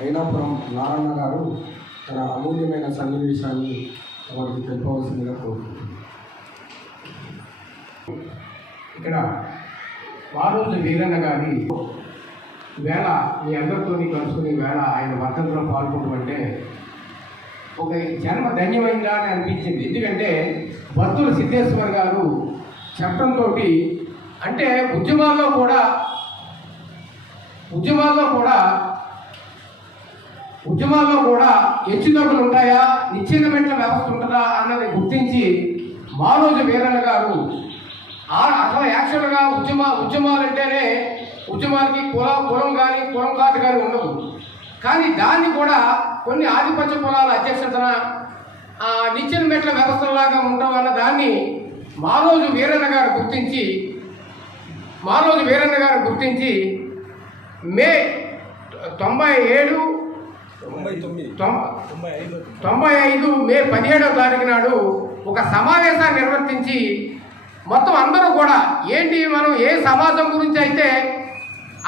అయినాపురం నారాయణ గారు తన అమూల్యమైన సన్నివేశాన్ని వారికి తెలుపవలసిందిగా కోరుకుంటున్నాను. ఇక్కడ వారోజు వీరన్న గారి వేళ మీ అందరితో కలుసుకునే వేళ ఆయన వర్ధంలో పాల్గొనమంటే ఒక జన్మ ధన్యమైందా అని అనిపించింది. ఎందుకంటే భక్తుల సిద్ధేశ్వర్ గారు చెప్పడంతో అంటే ఉద్యమాల్లో కూడా ఉద్యమాల్లో కూడా ఉద్యమాల్లో కూడా హెచ్చుతగ్గులు ఉంటాయా? నిశ్చితమైన వ్యవస్థ ఉంటుందా? అన్నది గుర్తించి మారోజు వీరన్న గారు ఆ- అసలు యాక్చువల్గా ఉద్యమ ఉద్యమాలు అంటేనే ఉద్యమానికి కుల కులం కానీ కులం కాదు కానీ ఉండదు కానీ దాన్ని కూడా కొన్ని ఆధిపత్య కులాల అధ్యక్షతన ఆ, నిచ్చెన మెట్ల వ్యవస్థలాగా ఉండడం అన్న దాన్ని మారోజు వీరన్న గారు గుర్తించి మారోజు వీరన్న గారు గుర్తించి మే తొంభై ఏడు తొంభై తొం- తొంభై ఐదు మే పదిహేడవ తారీఖు నాడు ఒక సమావేశాన్ని నిర్వర్తించి మొత్తం అందరూ కూడా ఏంటి మనం ఏ సమాజం గురించి అయితే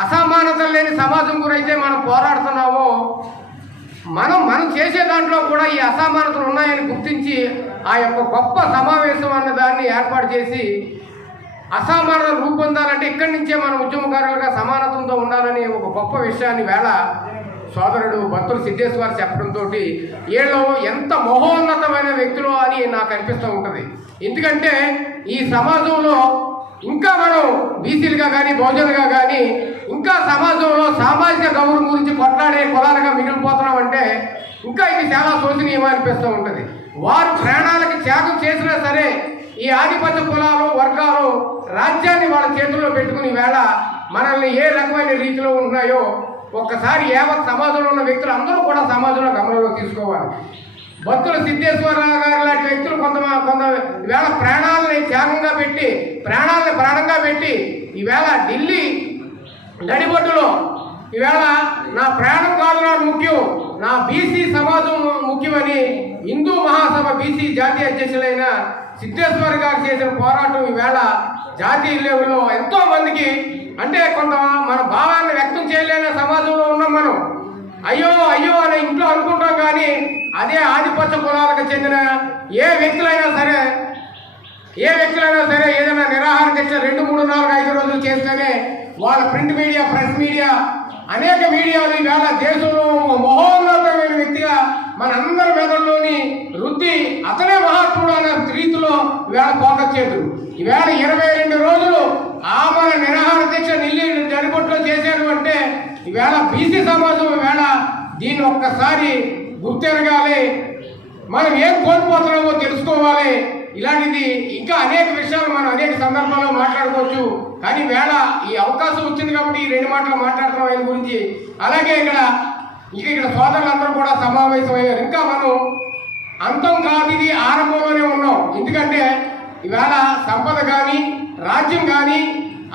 అసమానతలు లేని సమాజం గురైతే మనం పోరాడుతున్నామో మనం మనం చేసే దాంట్లో కూడా ఈ అసమానతలు ఉన్నాయని గుర్తించి ఆ యొక్క గొప్ప సమావేశం అన్న దాన్ని ఏర్పాటు చేసి అసమానతలు రూపొందాలంటే ఇక్కడి నుంచే మనం ఉద్యమకారులుగా సమానత్వంతో ఉండాలని ఒక గొప్ప విషయాన్ని వేళ సోదరుడు భక్తులు సిద్ధేశ్వర్ చెప్పడంతో వీళ్ళు ఎంత మహోన్నతమైన వ్యక్తులు అని నాకు అనిపిస్తూ ఉంటుంది. ఎందుకంటే ఈ సమాజంలో ఇంకా మనం బీసీలుగా కానీ బహుజనులుగా కానీ ఇంకా సమాజంలో సామాజిక గౌరవం గురించి కొట్లాడే కులాలుగా మిగిలిపోతున్నాం అంటే ఇంకా ఇది చాలా శోచనీయం అనిపిస్తూ ఉంటుంది. వారు ప్రాణాలకి త్యాగం చేసినా సరే ఈ ఆధిపత్య కులాలు వర్గాలు రాజ్యాన్ని వాళ్ళ చేతుల్లో పెట్టుకుని వేళ మనల్ని ఏ రకమైన రీతిలో ఉన్నాయో ఒక్కసారి యావత్ సమాజంలో ఉన్న వ్యక్తులు అందరూ కూడా సమాజంలో గమనంలోకి తీసుకోవాలి. భక్తులు సిద్ధేశ్వరరావు గారు లాంటి వ్యక్తులు కొంత కొంత ఈవేళ ప్రాణాలని త్యాగంగా పెట్టి ప్రాణాలని ప్రాణంగా పెట్టి ఈవేళ ఢిల్లీ నడిబొడ్డులో ఈవేళ నా ప్రాణం కాదు నాకు ముఖ్యం. నా బీసీ సమాజం ముఖ్యమని హిందూ మహాసభ బీసీ జాతీయ అధ్యక్షులైన సిద్ధేశ్వర్ గారు చేసిన పోరాటం ఈవేళ జాతీయ లెవెల్లో ఎంతో మందికి అంటే కొంత మన భావాన్ని వ్యక్తం చేయలేని సమాజంలో ఉన్నాం మనం. అయ్యో అయ్యో అని ఇంట్లో అనుకుంటాం కానీ అదే ఆధిపత్య కులాలకు చెందిన ఏ వ్యక్తులైనా సరే ఏ వ్యక్తులైనా సరే ఏదైనా నిరాహార దీక్ష రెండు మూడు నాలుగు ఐదు రోజులు చేస్తేనే వాళ్ళ ప్రింట్ మీడియా మీడియా అనేక మీడియాలు ఈవేళ దేశంలో ఒక మహోన్నతమైన వ్యక్తిగా మనందరి మెదడులోని రుద్ది అతనే మహాత్ముడు అనే రీతిలో ఈవేళ ఫోకస్ ఈవేళ ఇరవై రెండు రోజులు ఆమల నిరాహార దీక్ష నిల్లి నడిబొట్లో చేశారు అంటే ఈవేళ బీసీ సమాజం ఈవేళ దీన్ని ఒక్కసారి గుర్తెరగాలి. మనం ఏం కోల్పోతున్నామో తెలుసుకోవాలి. ఇలాంటిది ఇంకా అనేక విషయాలు మనం అనేక సందర్భాల్లో మాట్లాడుకోవచ్చు. కానీ వేళ ఈ అవకాశం వచ్చింది కాబట్టి ఈ రెండు మాటలు మాట్లాడుతున్నాం ఆయన గురించి. అలాగే ఇక్కడ ఇక ఇక్కడ సోదరులందరూ కూడా సమావేశమయ్యారు. ఇంకా మనం అంతం కాదు ఇది ఆరంభంలోనే ఉన్నాం. ఎందుకంటే ఇవాళ సంపద కానీ రాజ్యం కానీ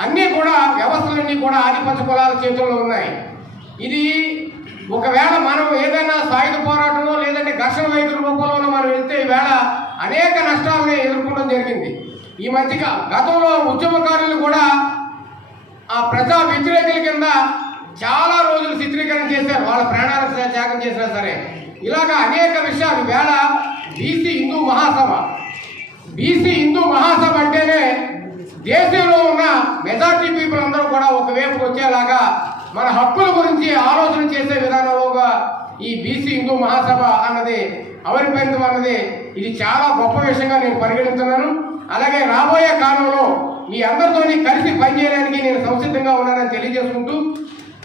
అన్నీ కూడా వ్యవస్థలన్నీ కూడా ఆధిపత్య కులాల చేతుల్లో ఉన్నాయి. ఇది ఒకవేళ మనం ఏదైనా సాయుధ పోరాటంలో లేదంటే ఘర్షణ వైఖరి రూపంలోనో మనం వెళ్తే ఈవేళ అనేక నష్టాలను ఎదుర్కోవడం జరిగింది. ఈ మధ్య గతంలో ఉద్యమకారులు కూడా ఆ ప్రజా వ్యతిరేకుల కింద చాలా రోజులు చిత్రీకరణ చేశారు. వాళ్ళ ప్రాణాలు త్యాగం చేసినా సరే. ఇలాగ అనేక విషయాలు వేళ బీసీ హిందూ మహాసభ. బీసీ హిందూ మహాసభ అంటేనే దేశంలో ఉన్న మెజార్టీ పీపుల్ అందరూ కూడా ఒక వచ్చేలాగా మన హక్కుల గురించి ఆలోచన చేసే విధానంలోగా ఈ బీసీ హిందూ మహాసభ అన్నది అవరిపోయింది అన్నది ఇది చాలా గొప్ప విషయంగా నేను పరిగణిస్తున్నాను. అలాగే రాబోయే కాలంలో మీ అందరితోని కలిసి పనిచేయడానికి నేను సంసిద్ధంగా ఉన్నానని తెలియజేసుకుంటూ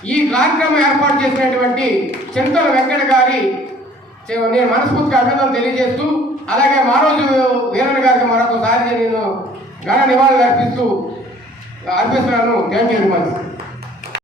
ఈ కార్యక్రమం ఏర్పాటు చేసినటువంటి చింతల వెంకట గారి చే- నేను మనస్ఫూర్తిగా అభినందనలు తెలియజేస్తూ అలాగే మా రోజు వీరన్న గారికి మరొకసారి నేను ఘన నివాళులు అర్పిస్తూ అర్పిస్తున్నాను. Thank you very much